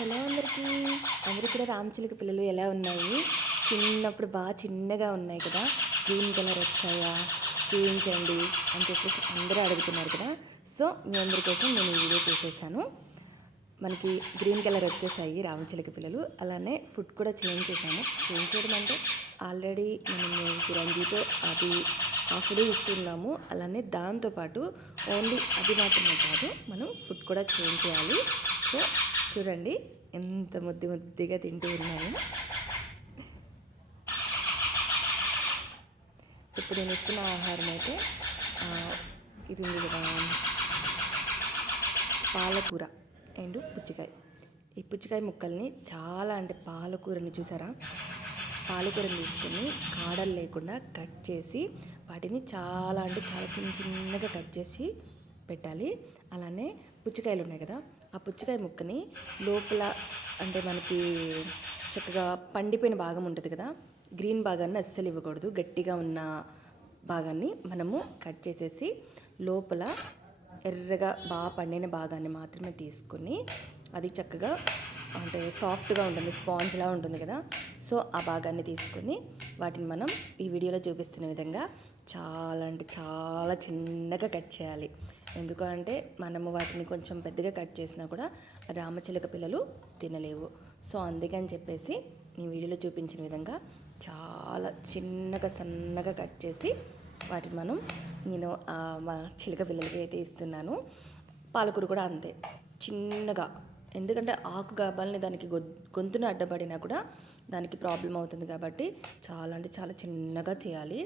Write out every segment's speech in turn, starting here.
Hello అందరికీ. అందరూ కూడా రామచిలుక పిల్లలు ఎలా ఉన్నాయి? చిన్నప్పుడు బాగా చిన్నగా ఉన్నాయి కదా, గ్రీన్ కలర్ వచ్చాయా చూపించండి అని చెప్పేసి అందరూ అడుగుతున్నారు కదా. సో మీ అందరి కోసం నేను ఈ వీడియో చేసేసాను. మనకి గ్రీన్ కలర్ వచ్చేసాయి రామచిలుక పిల్లలు. అలానే ఫుడ్ కూడా చేంజ్ చేసాము. చేంజ్ చేయడం అంటే ఆల్రెడీ మనము చిరంజీతో అది ఆ ఫుడ్ ఇస్తున్నాము. అలానే దాంతోపాటు ఓన్లీ అది మాత్రమే కాదు, మనం ఫుడ్ కూడా చేంజ్ చేయాలి. సో చూడండి ఎంత ముద్దుగా తింటూ ఉన్నాను. ఇప్పుడు నేను ఇస్తున్న ఆహారం అయితే ఇది ఉంది కదా, పాలకూర అండ్ పుచ్చకాయ. ఈ పుచ్చకాయ ముక్కల్ని చాలా అంటే పాలకూరని చూసారా, పాలకూరని తీసుకొని కాడలు లేకుండా కట్ చేసి వాటిని చాలా అంటే చాలా చిన్నగా కట్ చేసి పెట్టాలి. అలానే పుచ్చకాయలు ఉన్నాయి కదా, ఆ పుచ్చకాయ ముక్కని లోపల అంటే మనకి చక్కగా పండిపోయిన భాగం ఉంటుంది కదా, గ్రీన్ భాగాన్ని అస్సలు ఇవ్వకూడదు. గట్టిగా ఉన్న భాగాన్ని మనము కట్ చేసేసి లోపల ఎర్రగా బాగా పండిన భాగాన్ని మాత్రమే తీసుకొని, అది చక్కగా అంటే సాఫ్ట్గా ఉంటుంది, స్పాంజ్లా ఉంటుంది కదా. సో ఆ భాగాన్ని తీసుకొని వాటిని మనం ఈ వీడియోలో చూపిస్తున్న విధంగా చాలా అంటే చాలా చిన్నగా కట్ చేయాలి. ఎందుకంటే మనము వాటిని కొంచెం పెద్దగా కట్ చేసినా కూడా రామచిలుక పిల్లలు తినలేవు. సో అందుకని చెప్పేసి ఈ వీడియోలో చూపించిన విధంగా చాలా చిన్నగా సన్నగా కట్ చేసి వాటిని నేను మా చిలుక పిల్లలకి అయితే ఇస్తున్నాను. పాలకూర కూడా అంతే చిన్నగా, ఎందుకంటే ఆకు గాబాలని దానికి గొంతును అడ్డపడినా కూడా దానికి ప్రాబ్లం అవుతుంది కాబట్టి చాలా అంటే చాలా చిన్నగా తీయాలి.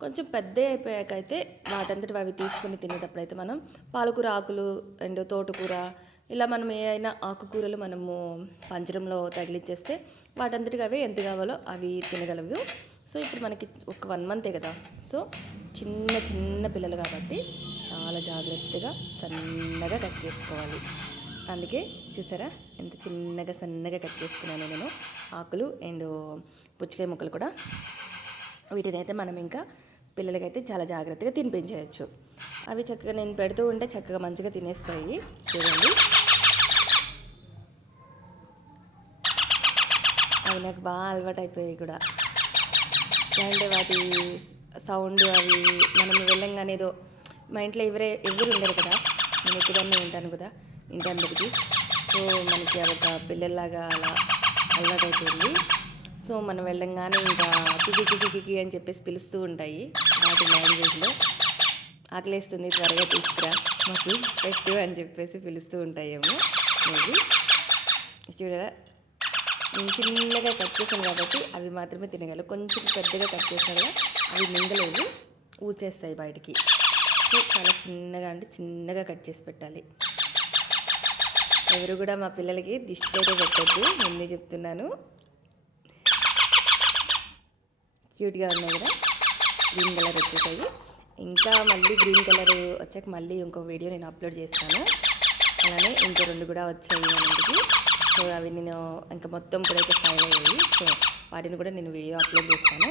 కొంచెం పెద్ద అయిపోయాకైతే వాటంతటి అవి తీసుకుని తినేటప్పుడైతే మనం పాలకూర ఆకులు అండ్ తోటకూర ఇలా మనం ఏ అయినా ఆకుకూరలు మనము పంజరంలో తగిలిచ్చేస్తే వాటంతటికి అవి ఎంత కావాలో అవి తినగలవు. సో ఇప్పుడు మనకి ఒక 1 మంతే కదా, సో చిన్న పిల్లలు కాబట్టి చాలా జాగ్రత్తగా సన్నగా కట్ చేసుకోవాలి. అందుకే చూసారా ఎంత చిన్నగా సన్నగా కట్ చేసుకున్నాను నేను ఆకులు అండ్ పుచ్చకాయ ముక్కలు కూడా. వీటిని అయితే మనం ఇంకా పిల్లలకైతే చాలా జాగ్రత్తగా తినిపించేయచ్చు. అవి చక్కగా నేను పెడుతూ ఉంటే చక్కగా మంచిగా తినేస్తాయి. చూడండి, అవి నాకు బాగా అలవాటు అయిపోయాయి కూడా. అంటే వాటి సౌండ్ అవి మనం వెళ్ళంగానే ఏదో మా ఇంట్లో ఎవరు ఉండరు కదా, నేను ఎక్కువగానే ఉంటాను కదా ఇంటి అందరికీ. సో మనకి అదొక పిల్లల్లాగా అలా అలవాటు అయిపోయింది. సో మనం వెళ్ళంగానే ఇంకా కికి అని చెప్పేసి పిలుస్తూ ఉంటాయి వాటి లాంగ్వేజ్లో. ఆకలేస్తుంది త్వరగా తీసుకురా మాకు పెట్టు అని చెప్పేసి పిలుస్తూ ఉంటాయేమో మేబీ. చూడరా నేను చిన్నగా కట్ చేశాను కాబట్టి అవి మాత్రమే తినగలవు. కొంచెం పెద్దగా కట్ చేసినా కూడా అవి మింగలేవు, ఊచేస్తాయి బయటికి. సో చాలా చిన్నగా అంటే చిన్నగా కట్ చేసి పెట్టాలి. ఎవరు కూడా మా పిల్లలకి దిష్టి అయితే పెట్టద్దు, ముందే చెప్తున్నాను. క్యూట్గా ఉన్నాయి కదా, గ్రీన్ కలర్ వచ్చేసాయి. ఇంకా మళ్ళీ గ్రీన్ కలర్ వచ్చాక మళ్ళీ ఇంకో వీడియో నేను అప్లోడ్ చేస్తాను. అలానే ఇంకో 2 కూడా వచ్చాయి మన ఇంటికి. సో అవి నేను ఇంకా మొత్తం ఇప్పుడైతే 5 అయ్యాయి. సో వాటిని కూడా నేను వీడియో అప్లోడ్ చేస్తాను.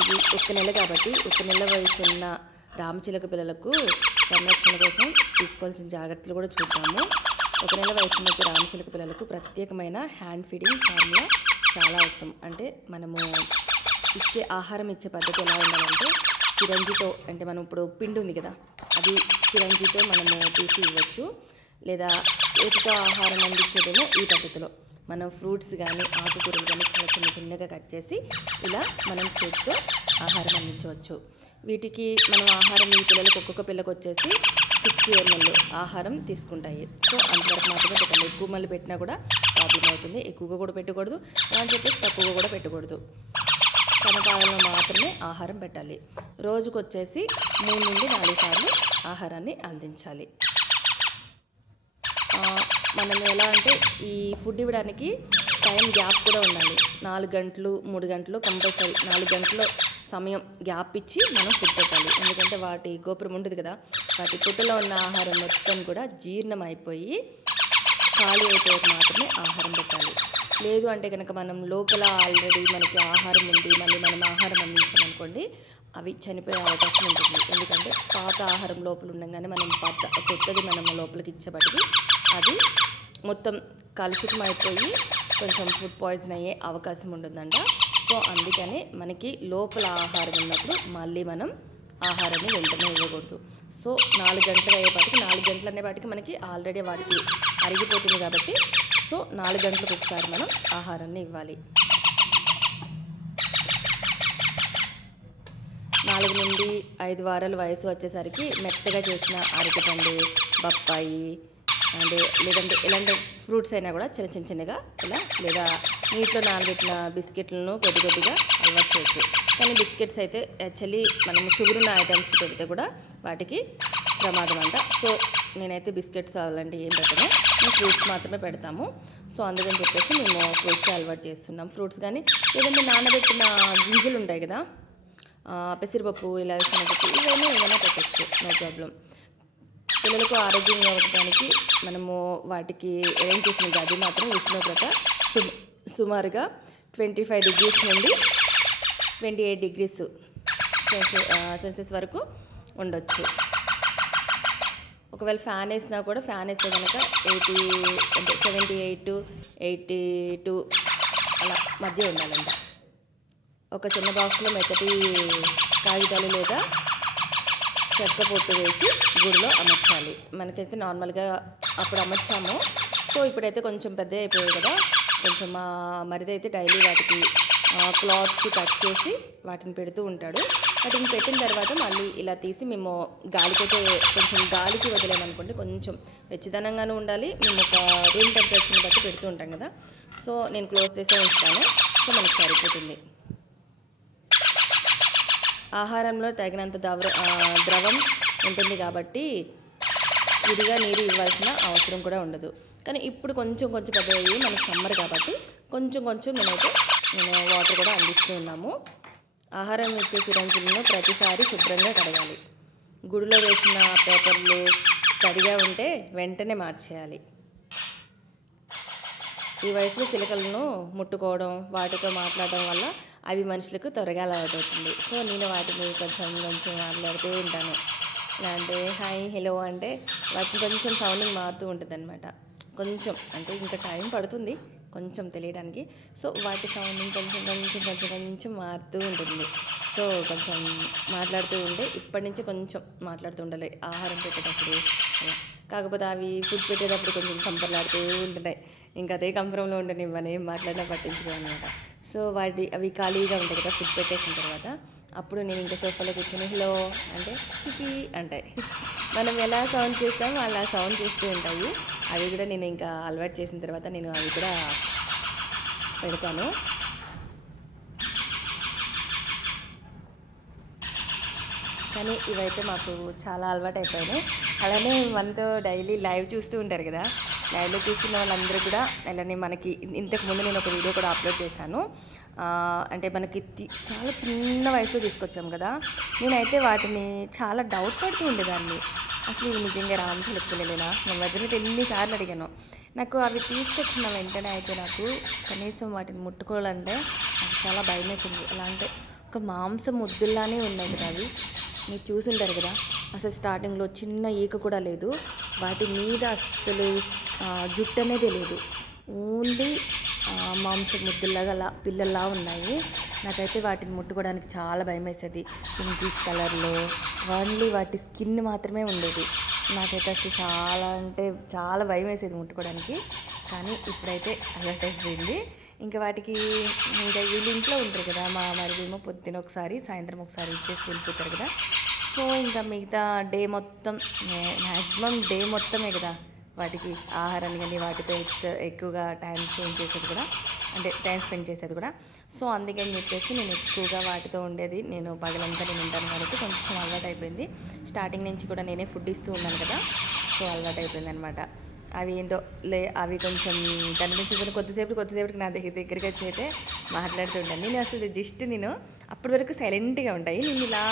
ఇది 1 నెల కాబట్టి 1 నెల వయసు ఉన్న రామచిలుక పిల్లలకు సంరక్షణ కోసం తీసుకోవాల్సిన జాగ్రత్తలు కూడా చూద్దాము. 1 నెల వయసు ఉన్న రామచిలుక పిల్లలకు ప్రత్యేకమైన హ్యాండ్ ఫీడింగ్ ఫార్ములా చాలా అవసరం. అంటే మనము ఆహారం ఇచ్చే పద్ధతి ఎలా ఉండాలంటే చిరంజితో, అంటే మనం ఇప్పుడు పిండి ఉంది కదా, అది చిరంజితో మనము తీసి ఇవ్వచ్చు. లేదా చేతితో ఆహారం అందించేదేమో ఈ పద్ధతిలో మనం ఫ్రూట్స్ కానీ ఆకుకూరలు కానీ చాలా చిన్నగా కట్ చేసి ఇలా మనం చేతితో ఆహారం అందించవచ్చు. వీటికి మనం ఆహారం ఈ పిల్లలకు ఒక్కొక్క పిల్లకు వచ్చేసి 60 ml ఆహారం తీసుకుంటాయి. సో అంతవరకు మాత్రమే పెట్టాలి. ఎక్కువ మళ్ళీ పెట్టినా కూడా ప్రాబ్లం అవుతుంది. ఎక్కువగా కూడా పెట్టకూడదు, అని చెప్పేసి తక్కువగా కూడా పెట్టకూడదు. సమపాలలో మాత్రమే ఆహారం పెట్టాలి. రోజుకు వచ్చేసి 3 నుండి 4 సార్లు ఆహారాన్ని అందించాలి. మనం ఎలా అంటే ఈ ఫుడ్ ఇవ్వడానికి టైం గ్యాప్ కూడా ఉండాలి. 4 గంటలు 3 గంటలు కంపల్సరీ 4 గంటల సమయం గ్యాప్ ఇచ్చి మనం ఫుడ్ పెట్టాలి. ఎందుకంటే వాటి గోపురం ఉంటుంది కదా, వాటి పుట్టలో ఉన్న ఆహారం మొత్తం కూడా జీర్ణం అయిపోయి ఖాళీ అయిపోయేది మాత్రమే ఆహారం పెట్టాలి. లేదు అంటే కనుక మనం లోపల ఆల్రెడీ మనకి ఆహారం ఉంది, మళ్ళీ మనం ఆహారం అందించామనుకోండి, అవి చనిపోయే అవకాశం ఉంటుంది. ఎందుకంటే పాత ఆహారం లోపల ఉండగానే మనం కొత్తది మనం లోపలికి ఇచ్చేపటికి అది మొత్తం కలుషితం అయిపోయి కొంచెం ఫుడ్ పాయిజన్ అయ్యే అవకాశం ఉంటుందంట. సో అందుకని మనకి లోపల ఆహారం ఉన్నప్పుడు మళ్ళీ మనం ఆహారాన్ని వెంటనే ఇవ్వకూడదు. సో 4 గంటలు అయ్యేపాటికి 4 గంటలు అనేపాటికి మనకి ఆల్రెడీ వాటికి అరిగిపోతుంది కాబట్టి సో 4 గంటలకు ఒకసారి మనం ఆహారాన్ని ఇవ్వాలి. 4 నుండి 5 వారాల వయసు వచ్చేసరికి మెత్తగా చేసిన అరటిపండు, బొప్పాయి లేదంటే ఎలాంటి ఫ్రూట్స్ అయినా కూడా చిన్నగా ఇలా లేదా నీటిలో నానబెట్టిన బిస్కెట్లను కొద్దిగా అలవాటు చేయొచ్చు. కానీ బిస్కెట్స్ అయితే యాక్చువల్లీ మనం షుగర్ ఉన్న ఐటమ్స్ పెడితే కూడా వాటికి ప్రమాదం అంట. సో నేనైతే బిస్కెట్స్ అలాంటివి ఏం పెట్టను, మేము ఫ్రూట్స్ మాత్రమే పెడతాము. సో అందుకని చెప్పేసి మేము ఫ్రూట్స్ అలవాటు చేస్తున్నాం. ఫ్రూట్స్ కానీ లేదంటే నానబెట్టిన గింజలు ఉంటాయి కదా, పెసరపప్పు, ఇలా శనగపప్పు, ఇవన్నీ ఏదైనా పెట్టచ్చు, నో ప్రాబ్లం. పిల్లలకు ఆరోగ్యంగా ఉండడానికి మనము వాటికి అరేంజ్ చేసిన గది మాత్రం ఉష్ణోగ్రత సుమారుగా 25 degrees నుండి 28 degrees సెల్సియస్ వరకు ఉండొచ్చు. ఒకవేళ ఫ్యాన్ వేసినా కూడా ఫ్యాన్ వేస్తే కనుక 78 to 82 అలా మధ్య ఉండాలంట. ఒక చిన్న బాక్స్లో మెత్తటి కాగితాలు లేదా చెక్క పొట్టు వేసి గుడిలో అమర్చాలి. మనకైతే నార్మల్గా అప్పుడు అమర్చాము. సో ఇప్పుడైతే కొంచెం పెద్ద అయిపోయాయి కదా, కొంచెం మా మరిది అయితే డైలీ వాటికి క్లాత్స్ కట్ చేసి వాటిని పెడుతూ ఉంటాడు. వాటిని పెట్టిన తర్వాత మళ్ళీ ఇలా తీసి మేము గాలికైతే కొంచెం గాలికి వదిలేమనుకోండి, కొంచెం వెచ్చదనంగానే ఉండాలి. మేము ఒక రూమ్ టెంపరేచర్ని బట్టి పెడుతూ ఉంటాం కదా, సో నేను క్లోజ్ చేసే ఉంచుతాను. సో మనకు సరిపోతుంది. ఆహారంలో తగినంత ద్రవం ఉంటుంది కాబట్టి విడిగా నీరు ఇవ్వాల్సిన అవసరం కూడా ఉండదు. కానీ ఇప్పుడు కొంచెం పెద్ద అయ్యి మనకు సమ్మర్ కాబట్టి కొంచెం నేను వాటర్ కూడా అందిస్తూ ఉన్నాము. ఆహారం ఇచ్చే సిరంజులను ప్రతిసారి శుభ్రంగా కడగాలి. గుడిలో వేసిన పేపర్లు తడిగా ఉంటే వెంటనే మార్చేయాలి. ఈ వయసులో చిలకలను ముట్టుకోవడం, వాటితో మాట్లాడడం వల్ల అవి మనుషులకు త్వరగా అలవాటవుతుంది. సో నేను వాటిని కొంచెం మాట్లాడుతూ ఉంటాను. అంటే హాయ్ హలో అంటే వాటిని కొంచెం సౌండింగ్ మారుతూ ఉంటుంది అనమాట. కొంచెం అంటే ఇంకా టైం పడుతుంది కొంచెం తెలియడానికి. సో వాటి సౌండింగ్ కొంచెం మారుతూ ఉంటుంది. సో కొంచెం మాట్లాడుతూ ఉంటే ఇప్పటి నుంచి కొంచెం మాట్లాడుతూ ఉండాలి ఆహారం పెట్టేటప్పుడు. కాకపోతే అవి ఫుడ్ పెట్టేటప్పుడు కొంచెం కంపర్లాడుతూ ఉంటున్నాయి. ఇంకా అదే కంపరంలో ఉండనివ్వని ఏం మాట్లాడినా పట్టించుకోనమాట. సో అవి ఖాళీగా ఉంటాయి కదా ఫుడ్ పెట్టేసిన తర్వాత, అప్పుడు నేను ఇంకా సోఫాలో కూర్చొని హలో అంటే కికి అంటాయి. మనం ఎలా సౌండ్ చేస్తామో అలా సౌండ్ చేస్తూ ఉంటాయి. అవి కూడా నేను ఇంకా అలవాటు చేసిన తర్వాత నేను అవి కూడా పెడతాను. కానీ ఇవైతే మాకు చాలా అలవాటు అయిపోయినాయి. అలానే మనతో డైలీ లైవ్ చూస్తూ ఉంటారు కదా, లైవ్లో చూస్తున్న వాళ్ళందరూ కూడా అలానే మనకి ఇంతకుముందు నేను ఒక వీడియో కూడా అప్లోడ్ చేశాను. అంటే మనకి చాలా చిన్న వయసులో తీసుకొచ్చాం కదా, నేనైతే వాటిని చాలా డౌట్ పడుతూ ఉండేదాన్ని. అసలు ఇవి నిజంగా రామచలు పిల్లలేనా, నేను వదిలితే ఎన్నిసార్లు అడిగాను. నాకు అవి తీసుకొచ్చిన వెంటనే అయితే నాకు కనీసం వాటిని ముట్టుకోవాలంటే నాకు చాలా భయం వేసింది. ఎలా అంటే ఒక మాంసం ముద్దుల్లానే ఉన్నాయి కదా అవి. మీరు చూసుంటారు కదా, అసలు స్టార్టింగ్లో చిన్న ఈక కూడా లేదు, వాటి మీద అసలు జుట్టు అనేది లేదు, ఓన్లీ మాంసం ముద్దుల్లాగా అలా పిల్లల్లా ఉన్నాయి. నాకైతే వాటిని ముట్టుకోవడానికి చాలా భయం వేసేది. పింకిష్ కలర్లో ఓన్లీ వాటి స్కిన్ మాత్రమే ఉండేది. నాకైతే అసలు చాలా అంటే చాలా భయం వేసేది ముట్టుకోవడానికి. కానీ ఇప్పుడైతే అలర్ట్ అయిపోయింది. ఇంకా వాటికి ఇంకా వీళ్ళు ఇంట్లో ఉంటారు కదా, మా మరిదేమో పొద్దున ఒకసారి సాయంత్రం ఒకసారి ఇచ్చేసి వెళ్ళిపోతారు కదా. సో ఇంకా మిగతా డే మొత్తం మ్యాక్సిమం డే మొత్తమే కదా వాటికి ఆహారాన్ని కానీ వాటితో ఎక్కువగా టైం స్పెండ్ చేసేది కూడా. సో అందుకని చెప్పేసి నేను ఎక్కువగా వాటితో ఉండేది. నేను పగలంతా నేను ఉంటాను కాబట్టి కొంచెం అలవాటు అయిపోయింది. స్టార్టింగ్ నుంచి కూడా నేనే ఫుడ్ ఇస్తూ ఉన్నాను కదా, సో అలవాటు అయిపోయింది అనమాట. అవి ఏంటో అవి కొంచెం కనిపించుకుని కొద్దిసేపటికి నా దగ్గరికి వచ్చి అయితే మాట్లాడుతుంటాను. నేను అసలు జస్ట్ నేను అప్పటి వరకు సైలెంట్గా ఉంటాయి. నేను ఇలా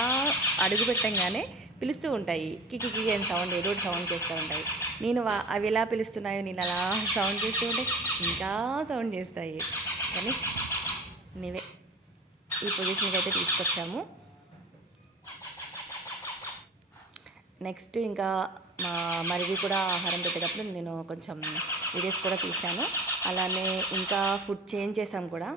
అడుగు పెట్టంగానే పిలుస్తూ ఉంటాయి, కికి అని సౌండ్ ఏదో ఒకటి సౌండ్ చేస్తూ ఉంటాయి. నేను అవి ఎలా పిలుస్తున్నాయో నేను అలా సౌండ్ చేస్తూ ఉంటే ఇంకా సౌండ్ చేస్తాయి. కానీ నీవే ఈ పొజిషన్కి అయితే తీసుకొచ్చాము. నెక్స్ట్ ఇంకా మా మరిది కూడా ఆహారం పెట్టేటప్పుడు నేను కొంచెం వీడియోస్ కూడా తీశాను. అలానే ఇంకా ఫుడ్ చేంజ్ చేసాం కూడా.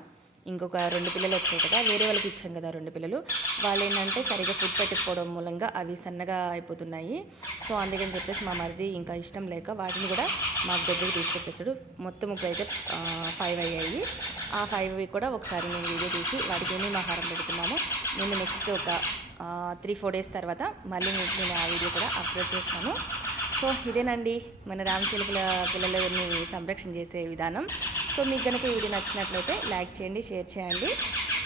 ఇంకొక 2 పిల్లలు వచ్చాయి కదా, వేరే వాళ్ళకి ఇచ్చాం కదా 2 పిల్లలు. వాళ్ళు ఏంటంటే సరిగ్గా ఫుడ్ పెట్టకపోవడం మూలంగా అవి సన్నగా అయిపోతున్నాయి. సో అందుకని చెప్పేసి మా మరిది ఇంకా ఇష్టం లేక వాటిని కూడా మాకు దగ్గరికి తీసుకొచ్చేసాడు. మొత్తం ఇప్పుడైతే 5 అయ్యాయి. ఆ 5 కూడా ఒకసారి నేను వీడియో తీసి వాటికి ఏమేమి ఆహారం పెడుతున్నామో నేను నెక్స్ట్ ఒక 3-4 డేస్ తర్వాత మళ్ళీ నేను ఆ వీడియో కూడా అప్లోడ్ చేస్తాను. సో ఇదేనండి మన రామచిలుకల పిల్లలని సంరక్షణ చేసే విధానం. సో మీకు కనుక ఈ వీడియో నచ్చినట్లయితే లైక్ చేయండి, షేర్ చేయండి,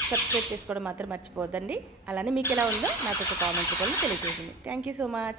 సబ్స్క్రైబ్ చేసుకోవడం మాత్రం మర్చిపోవద్దండి. అలానే మీకు ఎలా ఉందో నాకు ఒక కామెంట్ రూపంలో తెలియజేయండి. Thank you so much.